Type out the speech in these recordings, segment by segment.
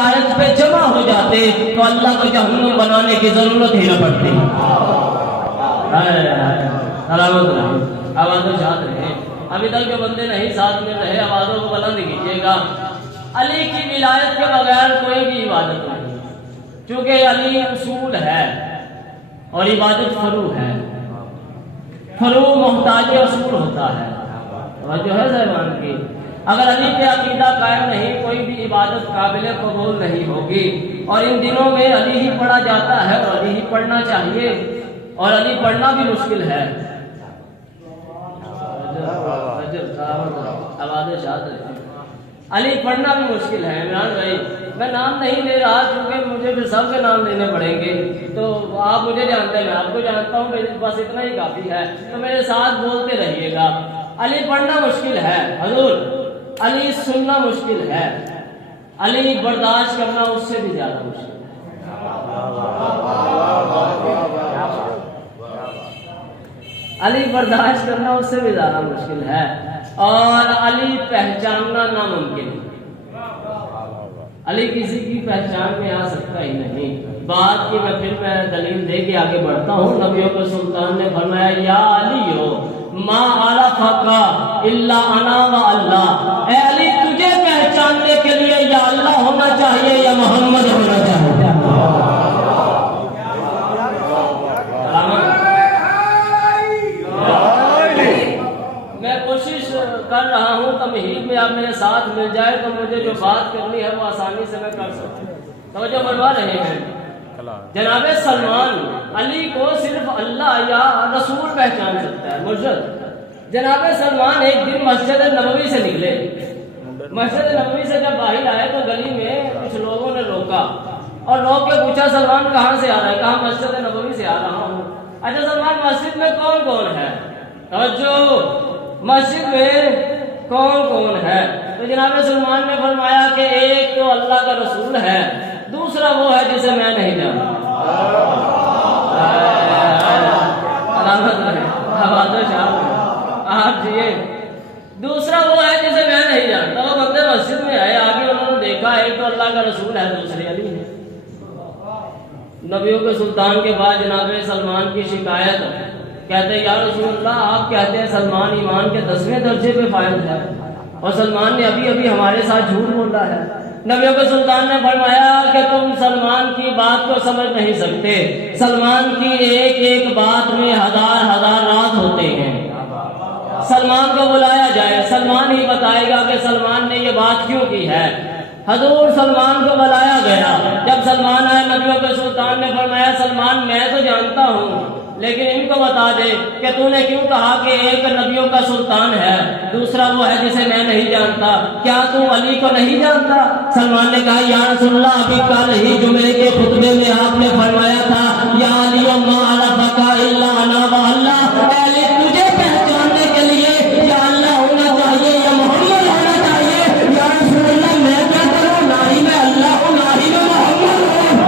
ولایت پہ جمع ہو جاتے تو اللہ کو جہنم بنانے کی ضرورت ہی نہ پڑتی۔ آوازوں ساتھ رہے، ابھی تک جو بندے نہیں ساتھ میں رہے آوازوں کو بلند کیجیے گا۔ علی کی ولایت کے بغیر کوئی بھی عبادت نہیں، چونکہ علی اصول ہے اور عبادت فرو ہے۔ فرو محتاج اصول ہوتا ہے، جو ہے صاحبان کی، اگر علی پہ عقیدہ قائم نہیں کوئی بھی عبادت قابل قبول نہیں ہوگی۔ اور ان دنوں میں علی ہی پڑھا جاتا ہے اور علی ہی پڑھنا چاہیے، اور علی پڑھنا بھی مشکل ہے۔ علی پڑھنا بھی مشکل ہے عمران بھائی، میں نام نہیں لے رہا کیونکہ مجھے پھر سب کے نام لینے پڑیں گے، تو آپ مجھے جانتے ہیں میں آپ کو جانتا ہوں، میرے پاس اتنا ہی کافی ہے، تو میرے ساتھ بولتے رہیے گا۔ علی پڑھنا مشکل ہے حضور، علی سننا مشکل ہے، علی برداشت کرنا اس سے بھی زیادہ مشکل ہے۔ علی برداشت کرنا اس سے بھی زیادہ مشکل ہے، اور علی پہچاننا ناممکن ہے۔ علی کسی کی پہچان میں آ سکتا ہی نہیں۔ بات کی میں دلیل دے کے آگے بڑھتا ہوں۔ نبیوں کے سلطان نے فرمایا یا علیو ما عرفک الا انا و اللہ، اے علی تجھے پہچاننے کے لیے یا اللہ ہونا چاہیے یا محمد ہونا چاہیے۔ میں کوشش کر رہا ہوں تمہید میں آپ میرے ساتھ مل جائے تو مجھے جو بات کرنی ہے وہ آسانی سے میں کر سکوں۔ توجہ فرما رہے ہیں جناب سلمان، علی کو صرف اللہ یا رسول پہچان سکتا ہے، مرشد۔ جناب سلمان ایک دن مسجد نبوی سے نکلے، مسجد نبوی سے جب باہر آئے تو گلی میں کچھ لوگوں نے روکا اور روک کے پوچھا سلمان کہاں سے آ رہا ہے؟ کہا مسجد نبوی سے آ رہا ہوں۔ اچھا سلمان مسجد میں کون کون ہے؟ توجہ، مسجد میں کون کون ہے؟ تو جناب سلمان نے فرمایا کہ ایک تو اللہ کا رسول ہے، دوسرا وہ ہے جسے میں نہیں جانتا۔ آپ جیے، دوسرا وہ ہے جسے میں نہیں جانتا۔ وہ بندے مسجد میں آئے، آگے انہوں نے دیکھا ایک تو اللہ کا رسول ہے، دوسرے علی ہے۔ نبیوں کے سلطان کے بعد جناب سلمان کی شکایت، کہتے ہیں یا رسول اللہ آپ کہتے ہیں سلمان ایمان کے 10ویں درجے پہ فائز ہے اور سلمان نے ابھی ابھی ہمارے ساتھ جھوٹ بولا ہے۔ نبیوں کے سلطان نے فرمایا کہ تم سلمان کی بات کو سمجھ نہیں سکتے، سلمان کی ایک ایک بات میں ہزار ہزار راز ہوتے ہیں۔ سلمان کو بلایا جائے، سلمان ہی بتائے گا کہ سلمان نے یہ بات کیوں کی ہے۔ حضور سلمان کو بلایا گیا، جب سلمان آئے نبیوں کے سلطان نے فرمایا سلمان میں تو جانتا ہوں لیکن ان کو بتا دے کہ تو نے کیوں کہا کہ ایک نبیوں کا سلطان ہے، دوسرا وہ ہے جسے میں نہیں جانتا، کیا تو علی کو نہیں جانتا؟ سلمان نے کہا یا رسول اللہ ابھی کل ہی جمعے کے خطبے میں آپ نے فرمایا تھا یا علی ما عرفک الا انا و اللہ، اے علی تجھے پہچاننے کے لیے یا اللہ ہونا چاہیے یا محمد ہونا چاہیے۔ یا رسول اللہ میں کیا کروں، نہ ہی میں اللہ ہوں نہ ہی میں محمد ہوں۔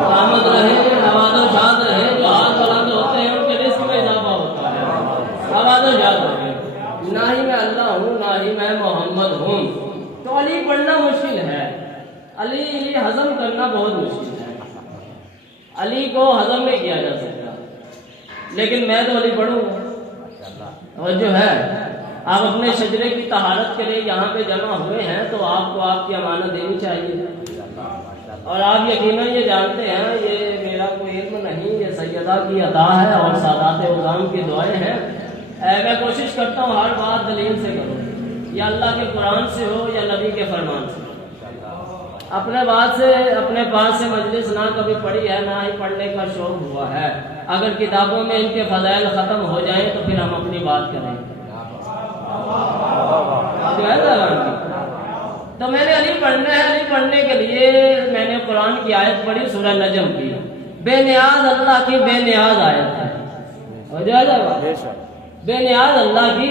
سلامت رہے، آواز و شاد رہے، جو ہاتھ بلند ہوتے ہیں ان کے رزق میں اضافہ ہوتا ہے۔ آواز و شاد رہے، نہ ہی میں اللہ ہوں نہ ہی میں محمد ہوں۔ تو علی پڑھنا مشکل ہے، علی ہضم کرنا بہت مشکل ہے، علی کو ہضم نہیں کیا جا سکتا، لیکن میں تو علی پڑھوں گا۔ اور جو ہے آپ اپنے شجرے کی طہارت کے لیے یہاں پہ جمع ہوئے ہیں تو آپ کو آپ کی امانت دینی چاہیے، اور آپ یقیناً یہ جانتے ہیں یہ میرا کوئی علم نہیں، یہ سیدہ کی عطا ہے اور سادات عظام کی دعائیں ہیں۔ میں کوشش کرتا ہوں ہر بات دلیل سے کروں، یا اللہ کے قرآن سے ہو یا نبی کے فرمان سے۔ اپنے بات سے اپنے پاس سے مجلس نہ کبھی پڑھی ہے نہ ہی پڑھنے کا شوق ہوا ہے، اگر کتابوں میں ان کے فضائل ختم ہو جائیں تو پھر ہم اپنی بات کریں گے۔ تو میں نے علی پڑھنا ہے، علی پڑھنے کے لیے میں نے قرآن کی آیت پڑھی سورہ نجم کی، بے نیاز اللہ کی بے نیاز آیت ہے، بے نیاز اللہ کی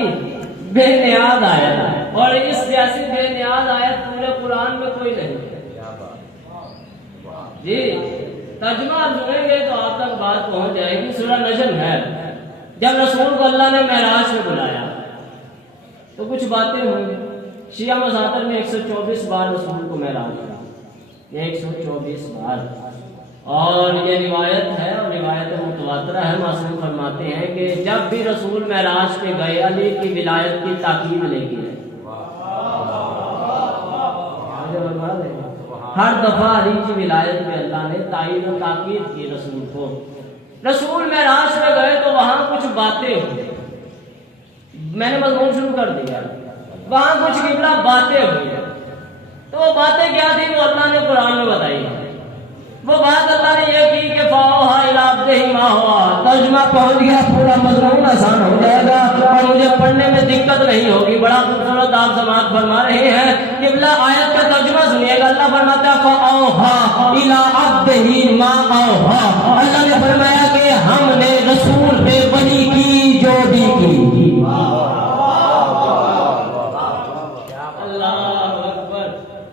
بے نیاز آیت ہے، اور اس جیسی بے نیاز آیت پورے قرآن میں کوئی نہیں ہے۔ جی ترجمہ آپ سنیں گے تو آپ تک بات پہنچ جائے گی۔ سورہ نجم ہے، جب رسول کو اللہ نے معراج میں بلایا تو کچھ باتیں ہوئی، شیعہ مصادر میں 124 بار رسول کو معراج ہوا، یہ 124 بار، اور یہ روایت ہے اور روایت متواترہ ہے۔ معصوم فرماتے ہیں کہ جب بھی رسول معراج پہ گئے علی کی ولایت کی تاکید لے کے گئے، ہر دفعہ علی کی ولایت پہ اللہ نے تائید و تاکید کی رسول کو۔ رسول معراج پہ گئے تو وہاں کچھ باتیں ہوئی، میں نے مضمون شروع کر دیا، وہاں کچھ قبلہ باتیں ہوئی، تو وہ باتیں کیا تھی وہ اللہ نے قرآن میں بتائی ہے۔ وہ بات اللہ نے یہ کی کہ فاوحا الی عبدہ ما ہوا، ترجمہ پہنچ گیا، پورا مضمون آسان ہو جائے گا اور مجھے پڑھنے میں دقت نہیں ہوگی۔ بڑا خوبصورت آپ سماعت فرما رہے ہیں، قبلہ آیت کا ترجمہ سنیے گا، اللہ فرماتا ہے فاوحا الی عبدہ ما اوحا، اللہ نے فرمایا کہ ہم نے رسول پہ وحی کی جو بھی کی۔ اللہ اکبر،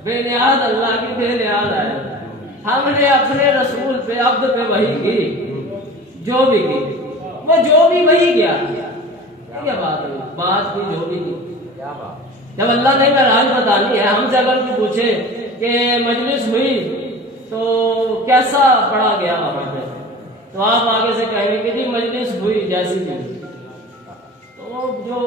بے نیاز اللہ کی بے نیاز ہے، ہم نے اپنے رسول پہ عبد پہ وحی کی جو بھی کی، وہ جو بھی وحی کیا، کیا بات ہے، بات کی جو بھی کی۔ جب اللہ نے معراج بتانی ہے، ہم سے اگر کوئی پوچھے کہ مجلس ہوئی تو کیسا پڑھا گیا وہاں پہ، تو آپ آگے سے کہیں گے کہ جی مجلس ہوئی جیسی بھی، تو جو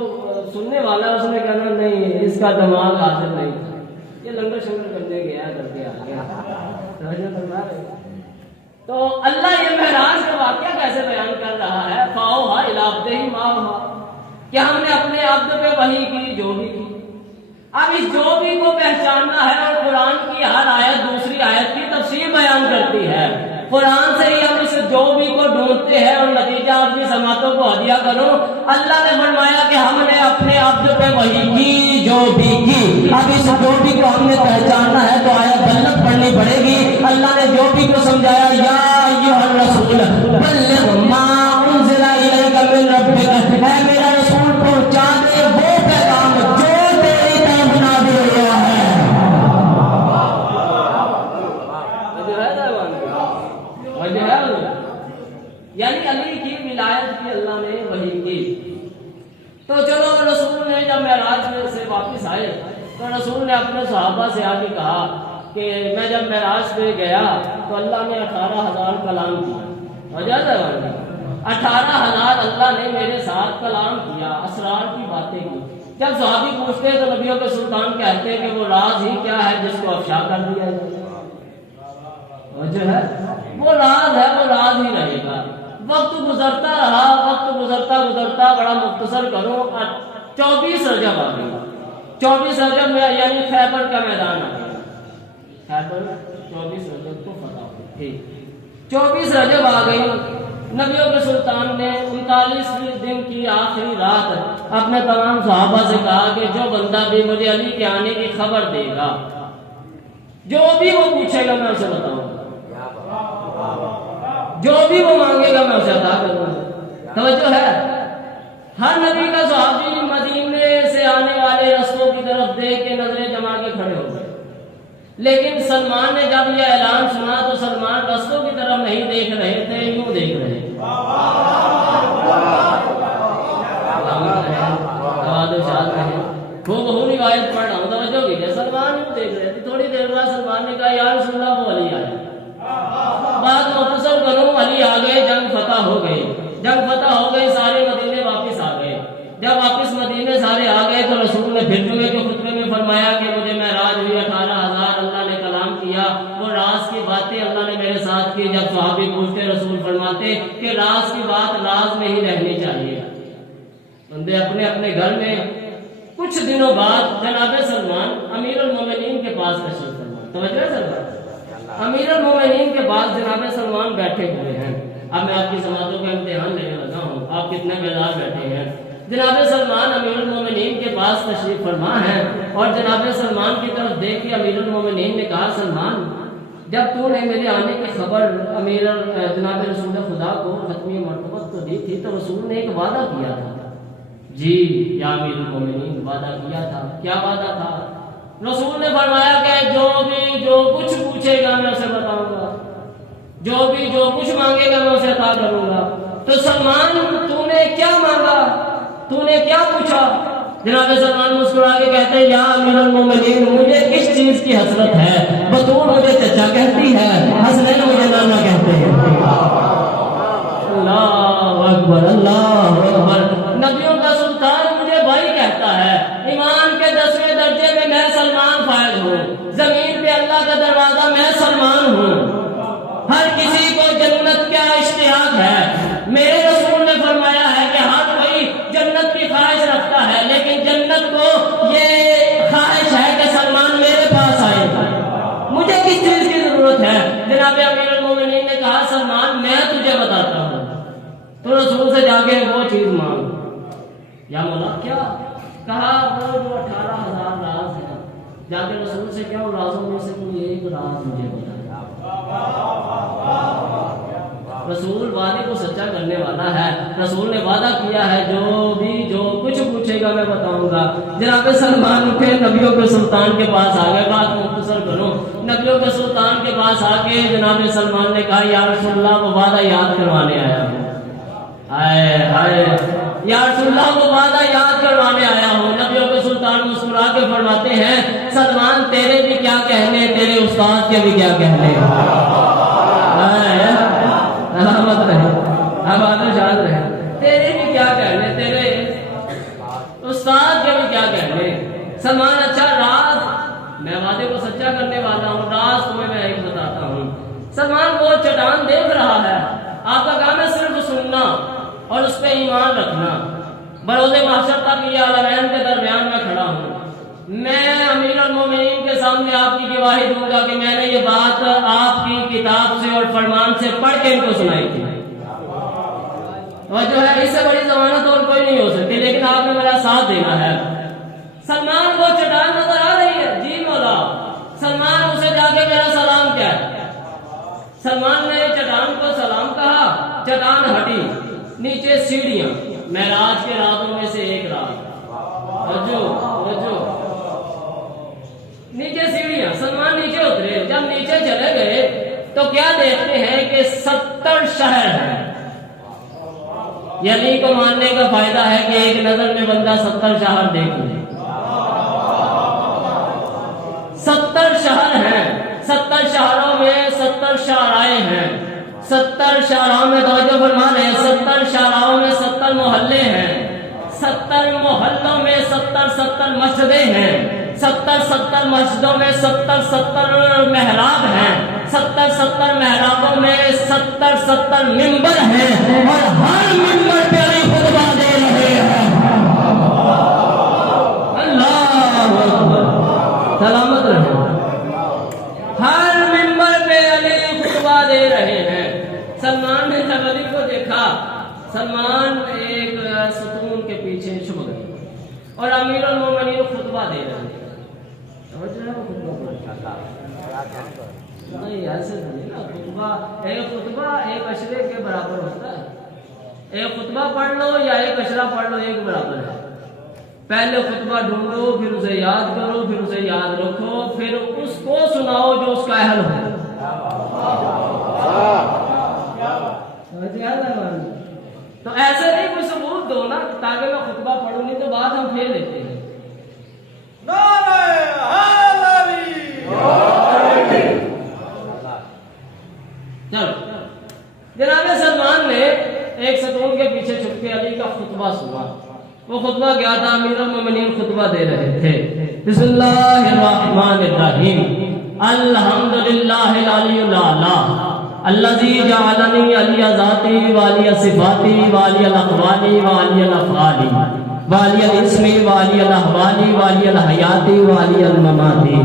سننے والا ہے اس نے کہنا نہیں اس کا دماغ حاضر نہیں تھا، یہ لنگر شنگر کرنے گیا کر کے آ گیا۔ تو اللہ یہ معراج کا واقعہ کیسے بیان کر رہا ہے، فاوحا الی عبدہ ما اوحا، کہ ہم نے اپنے عبد پہ وحی کی جو بھی کی۔ اب اس جو بھی کو پہچاننا ہے، اور قرآن کی ہر آیت دوسری آیت کی تفسیر بیان کرتی ہے، قرآن سے ہی ہم اس جو بھی کو ڈھونڈتے ہیں اور نتیجہ اپنی سماعتوں کو ہدیہ کرو۔ اللہ نے فرمایا کہ ہم نے اپنے عبد پہ وحی کی جو بھی کی۔ اب اس جو بھی کو ہم نے پہچاننا ہے تو آیت بلغ پڑھنی پڑے گی۔ اللہ نے جو بھی کو سمجھایا، یا ایھا الرسول بلغ ما انزل الیک من ربک، اے میرا رسول پہنچا دے وہ پیغام جو تیری طرف نازل ہوا ہے۔ یعنی علی کی ولایت کی اللہ نے وحی کی۔ تو چلو رسول نے جب معراج سے واپس آئے تو رسول نے اپنے صحابہ سے آ کے کہا کہ میں جب معراج پہ گیا تو اللہ نے 18,000 کلام کیا، وجہ ہے 18,000 اللہ نے میرے ساتھ کلام کیا، اسرار کی باتیں کی۔ جب صحابی پوچھتے تو نبیوں کے سلطان کہتے کہ وہ راز ہی کیا ہے جس کو افشا کر دیا جائے، وجہ ہے وہ راز ہے، وہ راز ہی رہے گا۔ وقت گزرتا رہا، وقت گزرتا گزرتا بڑا مختصر کروں، 24 رجب آ گئی۔ 24 رجب میں یعنی خیبر کا میدان آ گیا، خیبر 24 رجب کو فتح ہوئی۔ 24 رجب آ گئی، نبیوں کے سلطان نے 39ویں دن کی آخری رات اپنے تمام صحابہ سے کہا کہ جو بندہ بھی مجھے علی کے آنے کی خبر دے گا، جو بھی وہ پوچھے گا میں اسے بتاؤں گا، جو بھی وہ مانگے گا میں اسے عطا کروں گا۔ توجہ ہے، ہر نبی کا صحابی مدینے سے آنے والے رستوں کی طرف دیکھ کے نظریں جما کے کھڑے ہو گئے، لیکن سلمان نے جب یہ اعلان سنا تو سلمان رستوں کی طرف نہیں دیکھ رہے تھے، یوں دیکھ رہے تھے۔ وہ بہو روایت پڑھ رہا ہوں، توجہ کیجیے، سلمان یوں دیکھ رہے تھے۔ تھوڑی دیر بعد سلمان نے کہا یا رسول اللہ وہ علی آیا۔ بات مختصر کروں، علی آ گئے، جنگ فتح ہو گئی، جنگ فتح ہو گئی، سارے مدینے واپس آ گئے۔ جب واپس مدینے سارے آ گئے تو رسول نے پھر جمعے کے خطبے میں فرمایا کہ مجھے معراج ہوئی، 18,000 اللہ نے کلام کیا، وہ راز کی باتیں اللہ نے میرے ساتھ کی۔ جب صحابی پوچھتے رسول فرماتے کہ راز کی بات راز میں ہی رہنی چاہیے، بندے اپنے اپنے گھر میں۔ کچھ دنوں بعد جناب سلمان امیر المومنین کے پاس تشریف فرما، توجہ ہے سلمان، امیر المومنین کے پاس جناب سلمان بیٹھے ہوئے ہیں۔ اب میں آپ کی سماعتوں کا امتحان لینے لگا ہوں، آپ کتنے بیدار بیٹھے ہیں۔ جناب سلمان امیر المومنین کے پاس تشریف فرما ہے، اور جناب سلمان کی طرف دیکھ کے امیر المومنین نے کہا سلمان جب تو نے میرے آنے کی خبر جناب رسول خدا کو ختمی مرتبت تو دی تھی تو رسول نے ایک وعدہ کیا تھا۔ جی یا امیر المومنین، وعدہ کیا تھا، کیا وعدہ تھا؟ رسول نے فرمایا کہ جو کچھ پوچھے گا میں اسے بتاؤں گا، جو کچھ مانگے گا میں اسے عطا کروں گا۔ تو سلمان تو نے کیا مانگا، تو نے کیا پوچھا؟ جناب سلمان مسکرا کے کہتے ہیں یا امیر المومنین مجھے کس چیز کی حسرت ہے؟ بطول مجھے چچا کہتی ہے، حسنین مجھے نانا کہتے ہیں۔ اللہ اکبر اللہ اکبر۔ نبیوں کا سلطان مجھے بھائی کہتا ہے، ایمان کے 10ویں درجے میں میں سلمان فائز ہوں، زمین پہ اللہ کا دروازہ میں سلمان ہوں۔ ہر کسی کو جنت کا اشتیاق ہے، میرے رسول نے فرمایا ہے کہ ہر کوئی جنت کی خواہش رکھتا ہے، لیکن جنت کو یہ خواہش ہے کہ سلمان میرے پاس آئے۔ مجھے کس چیز کی ضرورت ہے؟ جناب امیر المومنین نے کہا سلمان میں تجھے بتاتا ہوں، تو رسول سے جا کے وہ چیز مانگ۔ یا مولا کیا؟ کہا وہ جو 18,000 راز ہے، جا کے رسول سے کیا رازوں میں سے کوئی ایک راز مجھے بتا۔ رسول وعدے کو سچا کرنے والا ہے، رسول نے وعدہ کیا ہے جو کچھ پوچھے گا میں بتاؤں گا۔ جناب سلمان اٹھے، نبیوں کے سلطان کے پاس آ گئے، بات مختصر کروں، نبیوں کے سلطان کے پاس آ کے جناب سلمان نے کہا یا رسول اللہ وہ وعدہ یاد کروانے آیا ہوں۔ ہائے ہائے یا رسول اللہ وہ وعدہ یاد کروانے آیا ہوں۔ نبیوں کے سلطان مسکرا کے فرماتے ہیں سلمان تیرے بھی کیا کہنے، تیرے استاد کے بھی کیا کہنے۔ اب آدھے شاد رہے، تیرے بھی کیا کہنے، تیرے استاد کے بھی کیا کہنے۔ سلمان اچھا راز، میں وعدے کو سچا کرنے والا ہوں، راز تمہیں میں ایک بتاتا ہوں۔ سلمان وہ چٹان دیکھ رہا ہے، آپ کا کام ہے صرف سننا اور اس پہ ایمان رکھنا۔ بروز محشر تک یہ عالمین کے درمیان میں کھڑا ہوں، میں امیر المومنین کے سامنے آپ کی گواہی دوں گا کہ میں نے یہ بات آپ کی کتاب سے اور فرمان سے پڑھ کے ان کو سنائی تھی، اور جو ہے اس سے بڑی ضمانت اور کوئی نہیں ہو سکتی، لیکن آپ نے میرا ساتھ دینا ہے۔ سلمان کو چٹان نظر آ رہی ہے، جی مولا۔ سلمان اسے جا کے میرا سلام کیا ہے؟ سلمان نے چٹان کو سلام کہا، چٹان ہٹی، نیچے سیڑھیاں، معراج کے رازوں میں سے ایک راز، نیچے سیڑھیاں، سلمان نیچے اترے، جب نیچے چلے گئے تو کیا دیکھتے ہیں کہ 70 شہر ہیں۔ یعنی کو ماننے کا فائدہ ہے کہ ایک نظر میں بندہ 70 شہر دیکھ لے۔ 70 شہر ہیں، 70 شہروں میں 70 شاہراہیں ہیں، 70 شاہراہوں میں توجہ فرما رہے ہیں، 70 شاہراہوں میں 70 محلے ہیں، 70 محلوں میں 70 مسجدیں ہیں، 70 مسجدوں میں 70 محراب ہیں، 70 محرابوں میں 70 ممبر ہیں، اور ہر ممبر پہ علی خطبہ دے رہے ہیں۔ اللہ سلامت رہے، ہر ممبر پہ علی خطبہ دے رہے ہیں۔ سلمان نے جب علی کو دیکھا، سلمان ایک ستون کے پیچھے چھپ گئے اور امیر المومنین خطبہ دے رہے ہیں۔ نہیں ایسے نہیں نا، خطبہ ایک اشرے کے برابر ہوتا ہے، ایک خطبہ پڑھ لو یا ایک اشرا پڑھ لو ایک برابر ہے۔ پہلے خطبہ ڈھونڈو، پھر اسے یاد کرو، پھر اسے یاد رکھو، پھر اس کو سناؤ جو اس کا اہل ہو۔ تو ایسے نہیں کوئی ثبوت دو نا تاکہ میں خطبہ پڑھوں، نہیں تو بات ہم پھیر لیتے ہیں۔ چلو جناب سلمان نے ایک ستون کے پیچھے چھپ کے علی کا خطبہ سنا، وہ خطبہ کیا تھا؟ امیر المومنین خطبہ دے رہے تھے، بسم اللہ الرحمن الرحیم، الحمدللہ العلی الاعلی الذی جعلنی علی ذاتی والی صفاتی والی الاقوالی والی الافعالی والی الاسم والی الاحوالی والی الحیاتی والی المماتی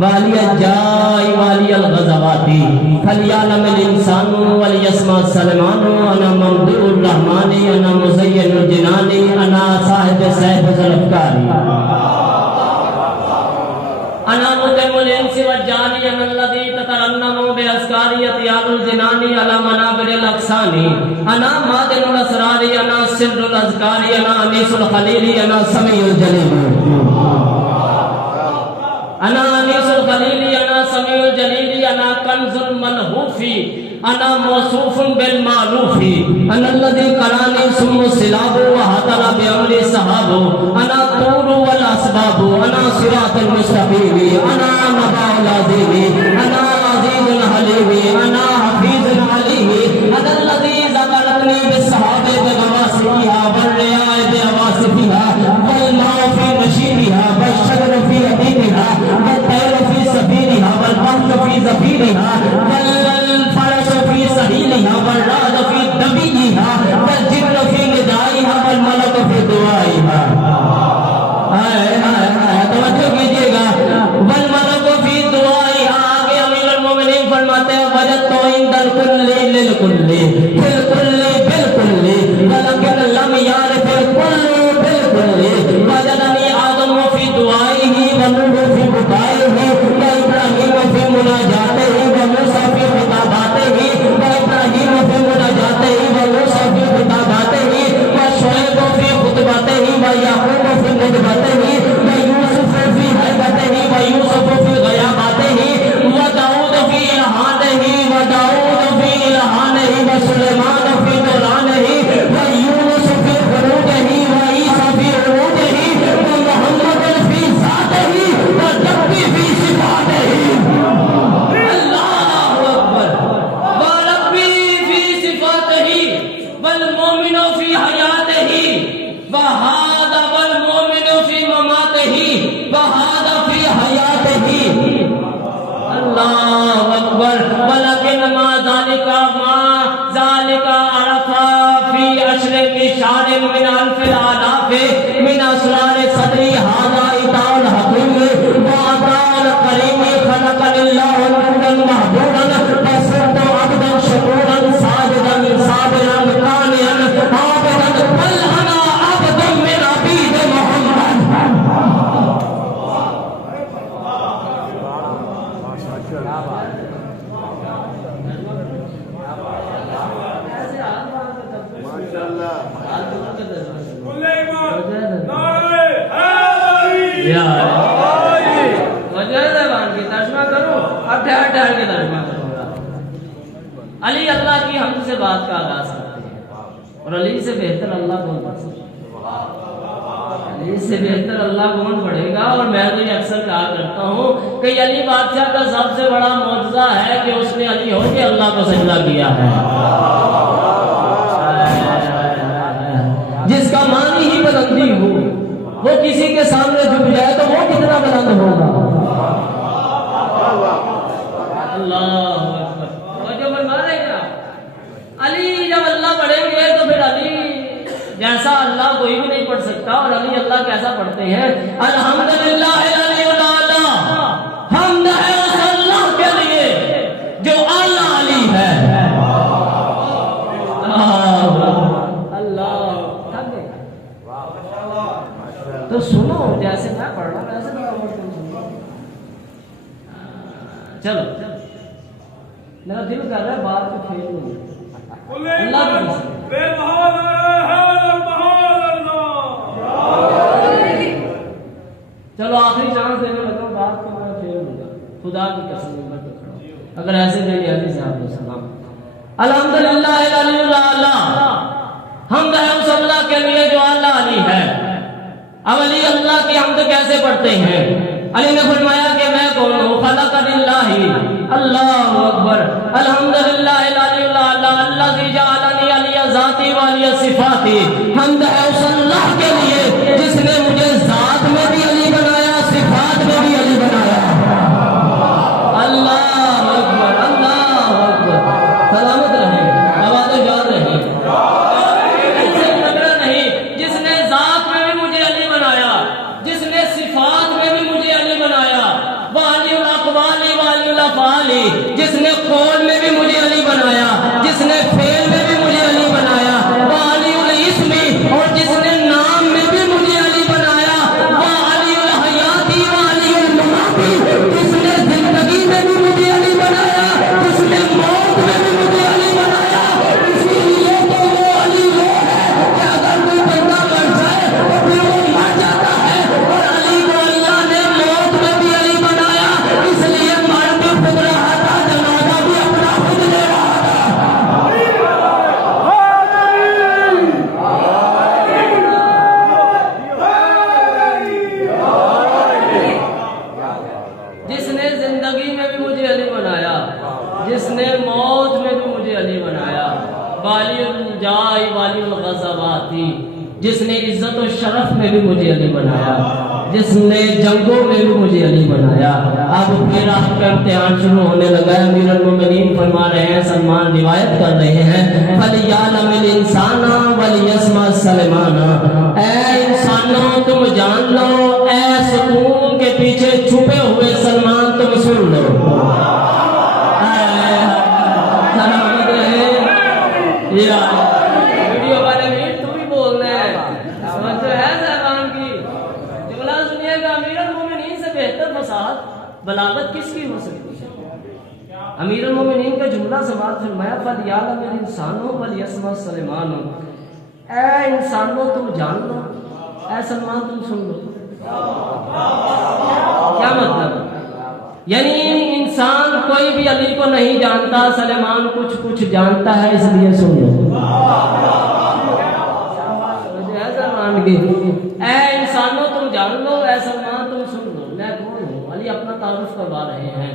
والی الجائی والی الغزواتی فلیعلم الانسان ولیسمع السلمان انا ممدوح الرحمانی انا مزین الجنانی انا صاحب سیف ذوالافکاری انا مدم الانس والجانی انا الذی تترنم باذکاری اطیال الجنانی علی منابر الاقسانی انا مادن الاسراری انا سر الاذکاری انا انیس الخلیلی انا سمیع الجلیل انا انیس الخلیلی انا سمیع الجلیلی انا کنز الملہوفی انا موصوف بالمعروفی انا الذی قرانی ثم السلاب وحضر بعمر صحاب انا طور والاسباب انا صراط المستقیم انا نبع العظیم انا عزیز الحلیم انا حفیظ علیم انا الذی ذکرتنی بالصحاب بغواسفها والریاء بأواصفها والماء في نشیبها والشجر في حدیدها والطیر في سفیرها والبحر في زفیرها والفرس في سهيلها والرعد في دبيها والجبل في ندائها والملك في دعائها. توجہ کیجیے گا. والملك في دعائها. آگے امیر المومنین فرماتے ہیں وجدت عند الكل للكل في الكل بالكل ولكن لم يعرف الكل بالكل. وجدني آدم في دعائه ونوح في بكائه وإبراهيم في مناجاته وموسى في خطاباته وإبراهيم في مناجاته وموسى في خطاباته وشعيب في خطباته ويعقوب في ندبته ويوسف في هيبته ويوسف في غياباته وداود في إلهانه وداود في إلهانه وسليمان في دورانه ويونس في خروجه وعيسى في عروجه ومحمد في ذاته وربي في صفاته. اللہ اکبر. وربی فی صفاته والمؤمن فی حیاته وہذا والمؤمن فی مماته وہذا فی حیاته. اللہ اکبر. ولکن ما ذالک عرفا فی عشر مشار من الف الالاف من اسرار صدری هذا اطاع الحکیم واطاع الکریم خلق اللہ نورا محبوبا فصرت عبدا شکورا ساجدا صابرا قانعا عابدا بل انا عبد من عبید محمد. ترجمہ کرو. اب ٹھہر ٹھہر کے ترجمہ کروں گا. علی اللہ کی حمد سے بات کا آغاز کرتے ہیں اور علی سے بہتر اللہ کون پڑھ سکتا ہے؟ علی سے بہتر اللہ کون پڑھے گا؟ اور میں تو یہ اکثر کہا کرتا ہوں کہ علی بادشاہ کا سب سے بڑا معجزہ ہے کہ اس نے علی ہو کے اللہ کو سجدہ کیا ہے. جس کا معنی ہی بلندی ہو وہ کسی کے سامنے جھک جائے تو وہ کتنا بلند ہوگا. اللہ اکبر. جو فرما رہے ہیں علی جب اللہ پڑھیں گے تو پھر علی جیسا اللہ کوئی بھی نہیں پڑھ سکتا. اور علی اللہ کیسا پڑھتے ہیں؟ الحمدللہ العلی الاعلی. حمد ہے اس اللہ کے لیے جو اعلیٰ علی ہے. اللہ تو سنو جیسے میں پڑھ رہا ہوں ویسے چلو. میرا دل کر رہا ہے بات کو کھیل لوں. اللہ چلو آخری چانس دینے لگا بات کو میں کھیل لوں گا. خدا کی قسم میں کھڑا ہوں. اگر ایسے میری علی سے آپ کو سلام. الحمدللہ العلی الاعلی. حمد ہے اس اللہ کے لیے جو اعلیٰ علی ہے. اب علی اللہ کی حمد کیسے پڑھتے ہیں؟ علی نے فرمایا کہ میں کون ہوں؟ خلق للہ. اللہ اکبر. الحمدللہ العلی الاعلی الذی جعلنی علی ذاتی و علی صفاتی. حمد ہے اس اللہ کے لیے جس نے مجھے ذات میں بھی علی بنایا صفات میں بھی علی بنایا. اللہ اکبر. اللہ اکبر. سلامت رہیں. آواز یاد رہیں. ایسے لگنا نہیں. جس نے ذات میں بھی مجھے علی بنایا جس نے صفات میں بھی مجھے علی بنایا. وعلی الاقوال وعلی الافعال. جس نے قول میں بھی مجھے علی بنایا جس نے فعل میں بھی مجھے علی بنایا. وعلی الاسم. اور جس نے نام میں بھی مجھے علی بنایا. وعلی الحیاتی وعلی المماتی. جس نے زندگی میں بھی مجھے علی بنایا جس نے موت میں بھی مجھے علی بنایا. اسی لیے تو وہ علی وہ ہے کہ اگر کوئی بندہ مر جائے تو پھر وہ مر جاتا ہے. اور علی کو اللہ نے موت میں بھی علی بنایا. اس لیے مر بھی خود رہا تھا مجھے علی بنایا، جس نے موت میں بھی مجھے علی بنایا، والی الجائی والی الغزواتی، جس نے عزت و شرف میں بھی مجھے علی بنایا، جس نے جنگوں میں بھی مجھے علی بنایا۔ اب پھر آپ کا امتحان شروع ہونے لگا ہے۔ امیر المومنین فرما رہے ہیں، سلمان روایت کر رہے ہیں، فَلْيَعْلَمِ الْإِنسَانَ وَلْيَسْمَعْ سَلْمَانَ، اے انسانوں تم جان لو، اے سکون کے پیچھے چھپے ہوئے سلمان تم سن لو۔ ویڈیو والے بھی تو بھی بولنا ہے، سمجھ تو ہے صاحبان کی۔ جملہ سنیے گا، امیر المومنین سے بہتر فصاحت بلاغت کس کی ہو سکتی ہے؟ امیر المومنین کا جملہ سماعت فرمایا، فَلْيَعْلَمِ الْإِنسَانُ وَلْيَسْمَعْ سُلَيْمَانُ، اے انسانوں تم جان لو، اے سلمان تم سن لو۔ کیا مطلب؟ یعنی انسان کوئی بھی علی کو نہیں جانتا، سلیمان کچھ جانتا ہے، اس لیے سن لو۔ اے انسانوں تم جان لو، اے سلمان تم سن لو، میں کون ہوں؟ علی اپنا تعارف کروا رہے ہیں،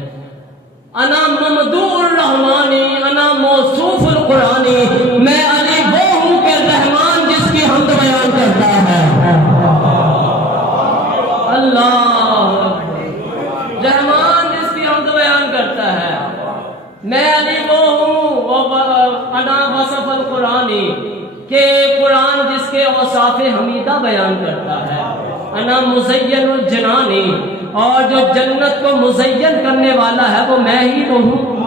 انا ممدوح الرحمانی، انا موصوف القرآنی، میں علی وہ ہوں کہ رحمان جس کی حمد بیان کرتا ہے۔ اللہ رحمان جس کی حمد بیان کرتا ہے، میں علی وہ ہوں، انا وصف القرآنی، کہ قرآن جس کے اوصاف حمیدہ بیان کرتا ہے، انا مزین الجنانی، اور جو جنت کو مزین کرنے والا ہے وہ میں ہی تو ہوں۔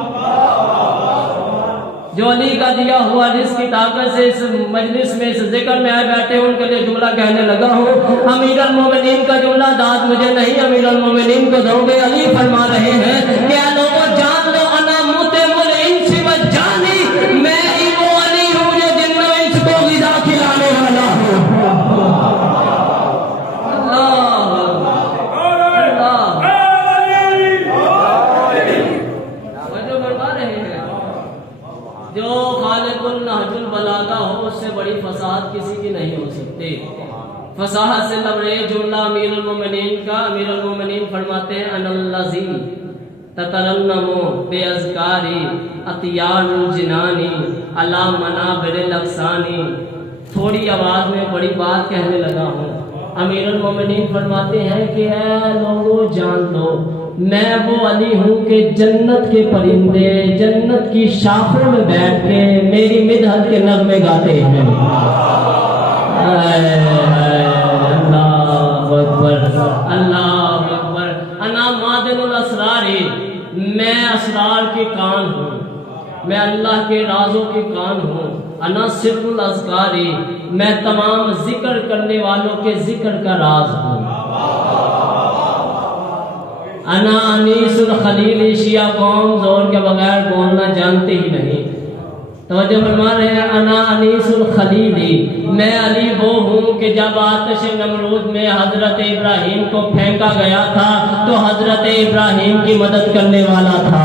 جو علی کا دیا ہوا جس کی طاقت سے اس مجلس میں اس ذکر میں آئے بیٹھے ان کے لیے جملہ کہنے لگا ہوں۔ امیر المومنین کا جملہ داد مجھے نہیں، امیر المومنین کو دوں گے۔ علی فرما رہے ہیں کہ لوگوں جان لو، انا مطعم الانس والجانی، میں ہی وہ علی ہوں جو جن و انس کو غذا کھلانے والا ہوں۔ جو خالق النہج البلاغہ ہو، اس سے بڑی فصاحت کسی کی نہیں ہو سکتی۔ فصاحت سے لبریز جملہ امیر المومنین کا۔ امیر المومنین فرماتے ہیں، ان الذی تترنم باذکاری اطیار الجنانی علی منابر الاغصانی، تھوڑی آواز میں بڑی بات کہنے لگا ہوں۔ امیر المومنین فرماتے ہیں کہ اے لوگوں جان لو، میں وہ علی ہوں کہ جنت کے پرندے جنت کی شاخوں میں بیٹھ کے میری مدحت کے نغمے گاتے ہیں۔ اللہ اکبر، اللہ اکبر۔ انا معدن الاسرار، میں اسرار کی کان ہوں، میں اللہ کے رازوں کی کان ہوں۔ انا سر الاذکار، میں تمام ذکر کرنے والوں کے ذکر کا راز ہوں۔ انا انیس الخلیل، شیعہ قوم زور کے بغیر بولنا جانتے ہی نہیں۔ توجہ فرما رہے ہیں، انا انیس الخلیل، میں علی وہ ہوں کہ جب آتش نمرود میں حضرت ابراہیم کو پھینکا گیا تھا تو حضرت ابراہیم کی مدد کرنے والا تھا۔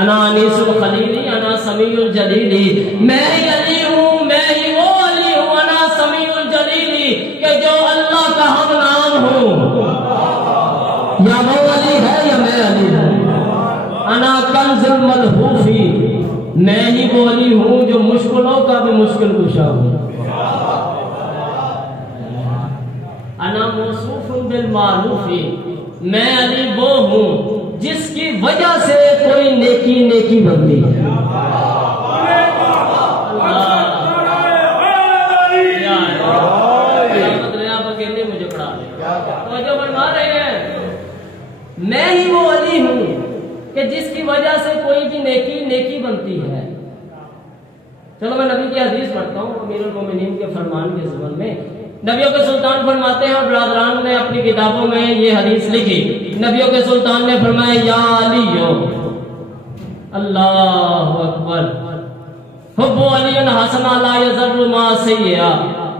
انا انیس الخلیل، انا سمیع الجلیل، میں ہی علی ہوں، میں ہی وہ علی ہوں، انا سمیع الجلیل، کہ جو اللہ کا ہم نام ہوں۔ یا وہ علی ہے یا میں علی ہوں۔ انا کنز الملحوفی، میں ہی وہ علی ہوں جو مشکلوں کا بھی مشکل کشا ہوں۔ انا موصوف بالمعروفی، میں علی وہ ہوں جس کی وجہ سے کوئی نیکی بنتی ہے۔ میں ہی وہ علی ہوں کہ جس کی وجہ سے کوئی بھی نیکی بنتی ہے۔ چلو میں نبی کی حدیث پڑھتا ہوں، امیر المومنین کے فرمان کے ضمن میں۔ نبیوں کے سلطان فرماتے ہیں، اور برادران نے اپنی کتابوں میں یہ حدیث لکھی، نبیوں کے سلطان نے فرمایا، یا علی، اللہ اکبر، حب علی حسن لا یضر ما سیئا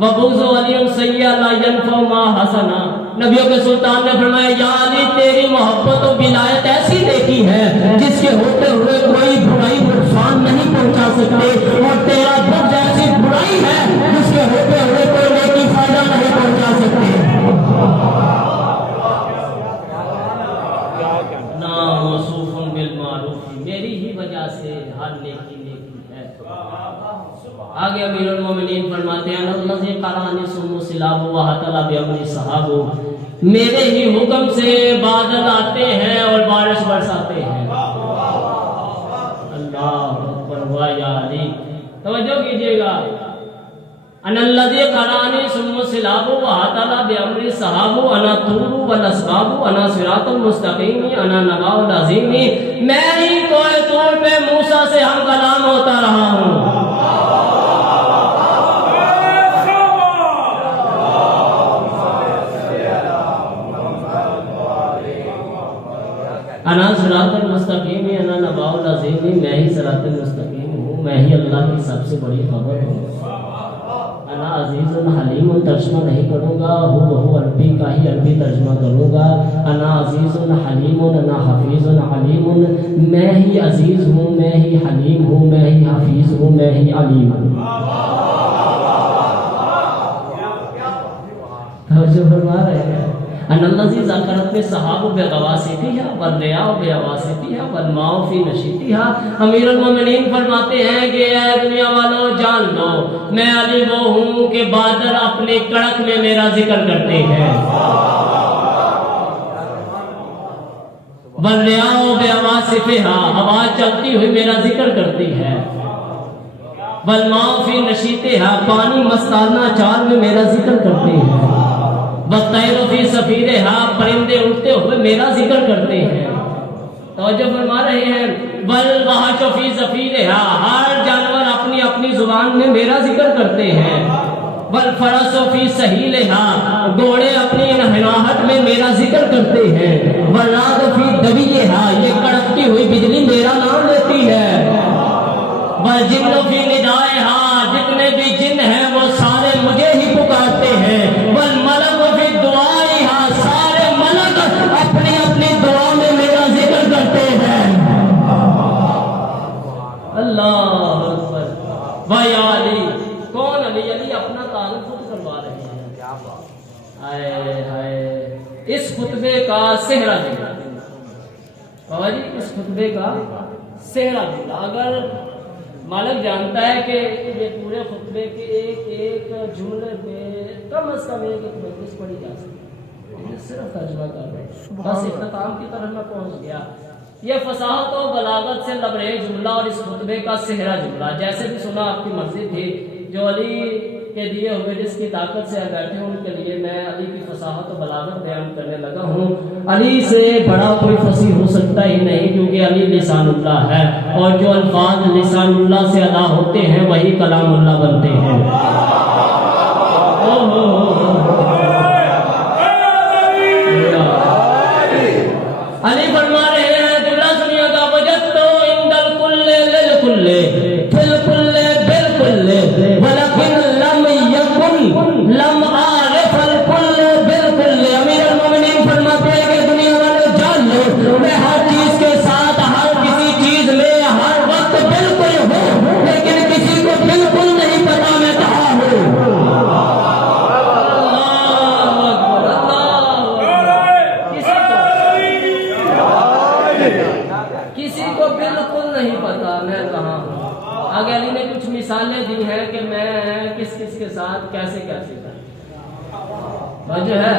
وبغض علی سیئا لا ینفع ما حسنا۔ نبیوں کے سلطان نے فرمایا، یا علی تیری محبت و ولایت ایسی نیکی ہے جس کے ہوتے ہوئے کوئی برائی نقصان نہیں پہنچا سکتے، اور تیرا بغض ایسی برائی ہے جس کے ہوتے ہوئے کوئی نیکی فائدہ نہیں پہنچا سکتے۔ میری ہی وجہ سے ہر نیکی نیکی ہے۔ آگے امیر المومنین فرماتے ہیں الذی قرانی ثم سلاب وحتل بامر صحاب، میرے ہی حکم سے بادل آتے ہیں اور بارش برساتے ہیں۔ اللہ اکبر واہ یا علی، توجہ کیجئے گا، ان الذی قرانی ثم سلاب وحتل بامر صحاب، انا طور والاسباب، انا صراط المستقیم، انا نبأ العظیم، میں ہی کوہ طور پہ موسیٰ سے ہم کلام ہوتا رہا ہوں۔ انا صراط المستقیم، انا نبأ العظیم، میں ہی صراط المستقیم ہوں، میں ہی اللہ کی سب سے بڑی خبر ہوں۔ انا عزیز حلیم، ترجمہ نہیں کروں گا، ہو عربی کا ہی عربی ترجمہ کروں گا۔ انا عزیز حلیم، انا حفیظ علیم، میں ہی عزیز ہوں، میں ہی حلیم ہوں، میں ہی حفیظ ہوں، میں ہی علیم ہوں۔ توجہ فرما رہے ہیں، ان الذی ذکرت میں صحاب بغواسطیھا والریا بغواسطیھا والماء فی نشیطھا۔ امیر المومنین فرماتے ہیں کہ اے دنیا والو جان لو، میں علی وہ ہوں کہ بادل اپنے کڑک میں میرا ذکر کرتے ہیں، والریا بغواسطیھا، ہوا چلتی ہوئی میرا ذکر کرتی ہے، والماء فی نشیطھا، پانی مستانہ چال میں میرا ذکر کرتے ہیں، والطیر فی صفیرھا، پرندے اڑتے ہوئے میرا ذکر کرتے ہیں۔ توجہ فرما رہے ہیں، والوحش فی صفیرھا، ہر جانور اپنی اپنی زبان میں میرا ذکر کرتے ہیں، والفرس فی سہیلھا، گھوڑے اپنی ہناہٹ میں میرا ذکر کرتے ہیں، والرعد فی دویھا، یہ کڑکتی ہوئی بجلی میرا نام لیتی ہے، والجن فی ندائھا، جتنے بھی جن ہیں وہ سارے مجھے ہی پکارتے ہیں، والملک فی دعائھا، سارے ملک اپنی اپنی دعا میں میرا ذکر کرتے ہیں۔ اللہ اکبر بھائی علی، کون علی؟ علی اپنا تعارف خود کروا رہے ہیں۔ ہائے ہائے، اس خطبے کا صحرا جملہ، بابا جی اس خطبے کا صحرا جملہ، اگر مالک جانتا ہے کہ یہ پورے خطبے کے ایک ایک جملے میں کم از کم ایک مجلس پڑھی جا سکتی ہے، صرف ترجمہ کر رہے ہیں، بس اختتام کی طرف میں پہنچ گیا۔ یہ فصاحت و بلاغت سے لبریز جملہ اور اس خطبے کا صحرا جملہ، جیسے بھی سنا آپ کی مرضی تھی، جو علی کے دیے ہوئے جس کی طاقت سے بیٹھے ان کے لیے میں علی کی فصاحت و بلاغت بیان کرنے لگا ہوں۔ علی سے بڑا کوئی فصیح ہو سکتا ہی نہیں، کیونکہ علی لسان اللہ ہے، اور جو الفاظ لسان اللہ سے ادا ہوتے ہیں وہی کلام اللہ بنتے ہیں۔ علی فرما رہے ہیں، جملہ سنیے گا، وجدت عند الکل للکل فی الکل بالکل ولکن لم یکن لم اعرف الکل بالکل۔ امیر المومنین فرماتے ہیں کہ دنیا والے جان لو، میں ہر چیز کے ساتھ ہر کسی چیز میں ہر وقت بالکل ہوں، لیکن کسی کو بالکل نہیں پتا میں کہاں ہوں۔ کسی کو بالکل نہیں پتا میں کہاں ہوں۔ آگے علی نے کچھ مثالیں دی ہیں کہ میں کس کس کے ساتھ کیسے کیسے کروں۔ جو ہے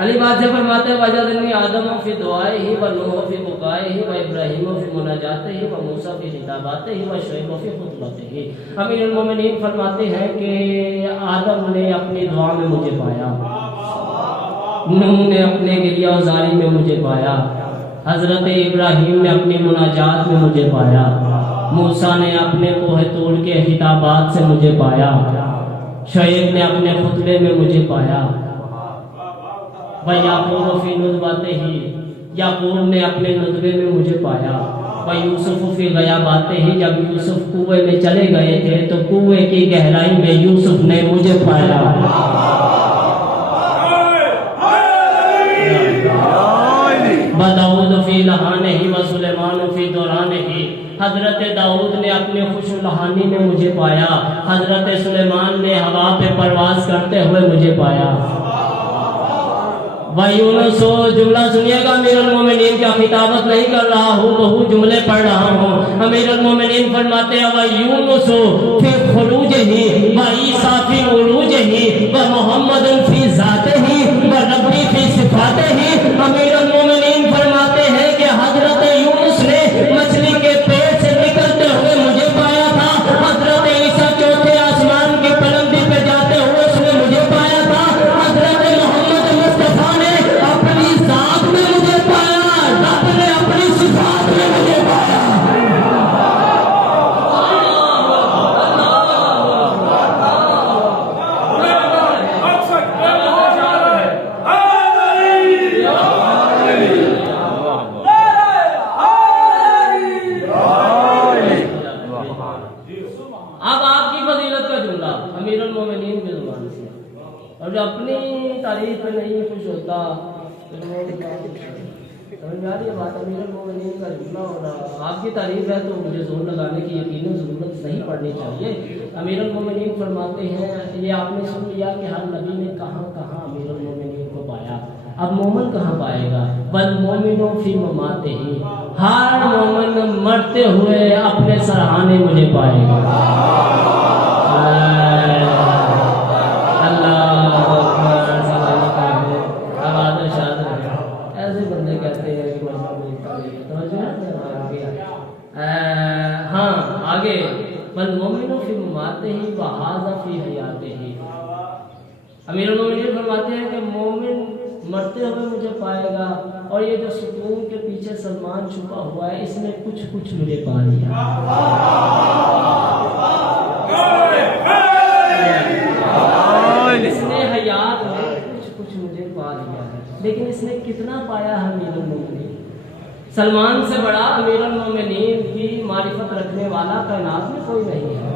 علی بات سے فرماتے ہیں، وجدنی آدم فی دعائہ و نوح فی بکائہ و ابراہیم فی مناجاتہ و موسیٰ فی خطاباتہ و شعیب فی خطبتہ۔ امیر المومنین فرماتے ہیں کہ آدم نے اپنی دعا میں مجھے پایا، نوح نے اپنے گریہ وزاری میں مجھے پایا، حضرت ابراہیم نے اپنی مناجات میں مجھے پایا، موسیٰ نے اپنے کوہ طور کے خطابات سے مجھے پایا، شعیب نے اپنے خطبے میں مجھے پایا، وَيَعْقُوبُ فِي نُدْوَتِهِ، یعقوب نے اپنے ندوے میں مجھے پایا، وَيُوسُفُ فِي غَيَابَاتِهِ، جب یوسف کنویں میں چلے گئے تھے تو کنویں کی گہرائی میں یوسف نے مجھے پایا۔ وَدَاؤُدُ فِي لَحَانِهِ وَسُلَيْمَانُ فِي دُورَانِهِ، حضرت داؤد نے اپنے خوش و لحانی میں مجھے پایا، حضرت سلیمان نے ہوا پہ پرواز کرتے ہوئے مجھے پایا۔ وَيُونُسُ جملہ سنیے گا، امیر المومنین کا خطابت نہیں کر رہا ہوں، بہو جملے پڑھ رہا ہوں۔ امیر المومنین فرماتے ہیں وَيُونُسُ فِي خُرُوجِهِ وَعِيسَىٰ فِي عُرُوجِهِ وَمُحَمَّدٌ فِي ذَاتِهِ وَرَبِّي فِي صِفَاتِهِ۔ امیر المومنین فرماتے ہیں کہ حضرت یونس نے مچھلی کے پیٹ سے نکلتے ہوئے مجھے پایا تھا، حضرت عیسیٰ چوتھے آسمان کی بلندی پہ جاتے ہوئے اس نے مجھے پایا تھا، حضرت محمد مصطفیٰ نے اپنی ذات میں مجھے پایا، رب نے اپنی صفات میں مجھے پایا۔ اب آپ کی فضیلت کا جملہ امیر المومنین کی زبان سے، اور جو اپنی تعریف میں نہیں خوش ہوتا سمجھ میں آ رہی ہے بات؟ امیر المومنین کا جملہ ہونا آپ کی تعریف ہے تو مجھے زور لگانے کی یقیناً ضرورت نہیں پڑنی چاہیے۔ امیر المومنین فرماتے ہیں، یہ آپ نے سن لیا کہ ہر نبی نے کہاں کہاں امیر المومنین کو پایا، اب مومن کہاں پائے گا؟ وَالْمُؤْمِنُ فِي مَمَاتِهِ، ہر مومن مرتے ہوئے اپنے سرحانے مجھے پائے گا۔ اللہ آباد شاد ایسے بندے کہتے ہیں کہ ہاں آگے وَالْمُؤْمِنُ فِي مَمَاتِهِ وَهَٰذَا فِي حَيَاتِهِ۔ امیر المومنین فرماتے ہیں کہ مومن مرتے ہوئے مجھے پائے گا، اور یہ جو ستون کے پیچھے سلمان چھپا ہوا ہے اس نے کچھ کچھ مجھے پا لیا۔ اس نے حیات میں کچھ کچھ مجھے پا لیا ہے، لیکن اس نے کتنا پایا ہے امیر المومنین؟ سلمان سے بڑا امیر المومنین کی معرفت رکھنے والا کائنات میں کوئی نہیں ہے۔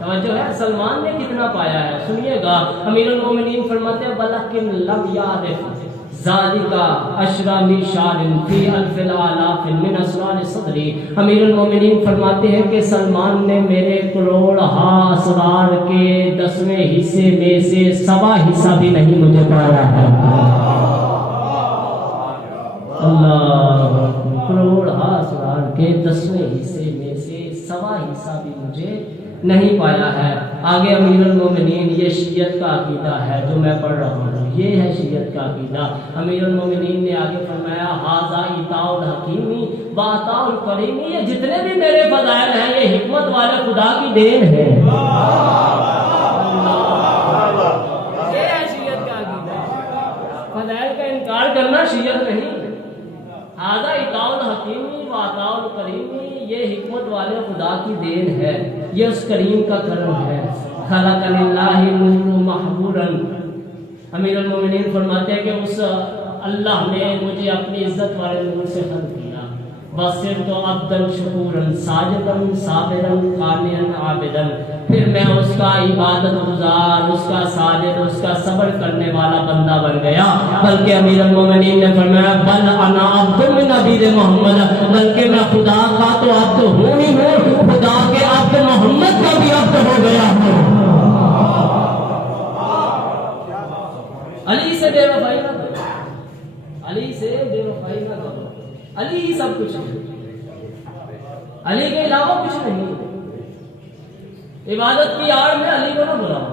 توجہ ہے، سلمان نے کتنا پایا ہے سنیے گا۔ امیر المومنین فرماتے ہیں وَلَكِنْ لَمْ يَعْرِفْ ذَلِكَ أَشْرَى مِشَارٍ فِي أَلْفِ الْآلَافٍ مِنْ أَسْرَارِ صَدْرِي۔ امیر المومنین فرماتے ہیں کہ سلمان نے میرے کروڑ اسرار کے 10ویں حصے میں سے 1.25 حصہ بھی نہیں مجھے پایا ہے۔ اللہ، کروڑ اسرار کے 10ویں حصے میں سے 1.25 حصہ بھی مجھے نہیں پایا ہے۔ آگے امیر المومنین یہ شیعت کا عقیدہ ہے جو میں پڑھ رہا ہوں، یہ ہے شیعت کا عقیدہ۔ امیر المومنین نے آگے فرمایا ھذا عطاء الحکیمی وعطاء الکریمی، یہ جتنے بھی میرے فضائل ہیں یہ حکمت والے خدا کی دین ہے۔ یہ ہے شیعت کا عقیدہ، فضائل کا انکار کرنا شیعت نہیں۔ ھذا عطاء الحکیمی وعطاء الکریمی، یہ حکمت والے خدا کی دین ہے، یہ اس کریم کا کرم ہے۔ خلق للہ نور محبورا، امیر المومنین فرماتے ہیں کہ اس اللہ نے مجھے اپنی عزت والے نور سے خلق کیا۔ وَصِرْتُ عَبْدًا شَكُورًا سَاجِدًا صَابِرًا قَانِعًا عَابِدًا، پھر میں اس کا عبادت گزار، اس کا ساجد، اس کا صبر کرنے والا بندہ بن گیا۔ بلکہ امیر المومنین نے فرمایا بل انا عبد من عبید محمد، بلکہ میں خدا کا تو عبد ہوں ہی ہوں، خدا کے عبد محمد کا بھی عبد ہو گیا ہوں۔ علی سے بے وفائی نہ کرو، علی سے بے وفائی نہ کرو، علی ہی سب کچھ ہے، علی کے علاوہ کچھ نہیں۔ عبادت کی آڑ میں علی کو نہ بلاؤ،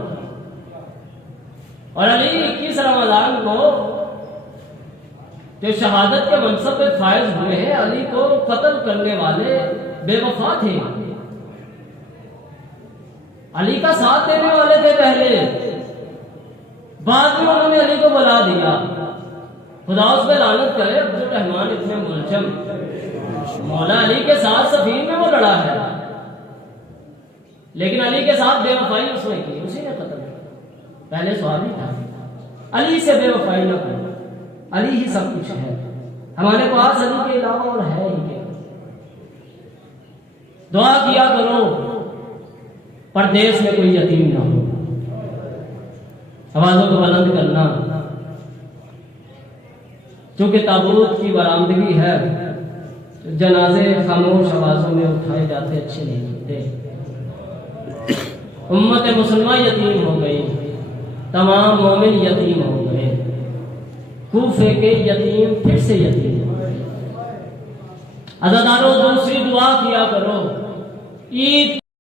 اور علی 21 رمضان کو جو شہادت کے منصب پہ فائز ہوئے ہیں، علی کو قتل کرنے والے بے وفا تھے، علی کا ساتھ دینے والے تھے پہلے، بعد میں انہوں نے علی کو بلا دیا۔ خدا اس پہ لعنت کرے، عبد الرحمن اتنے ملجم، مولا علی کے ساتھ سفین میں وہ لڑا ہے، لیکن علی کے ساتھ بے وفائی اس نے کی، اسی نے قتل کیا، پہلے صحابی تھا۔ علی سے بے وفائی نہ کرو، علی ہی سب کچھ ہے، ہمارے پاس علی کے علاوہ اور ہے ہی کیا۔ دعا کیا کرو پردیس میں کوئی یتیم نہ ہو، آوازوں کو بلند کرنا، چونکہ تابوت کی برآمدگی ہے، جنازے خاموش آوازوں میں اٹھائے جاتے اچھے نہیں لگتے۔ امت مسلمہ یتیم ہو گئی، تمام مومن یتیم ہو گئے، کوفے کے یتیم پھر سے یتیم۔ عزادارو دوسری دعا کیا کرو، عید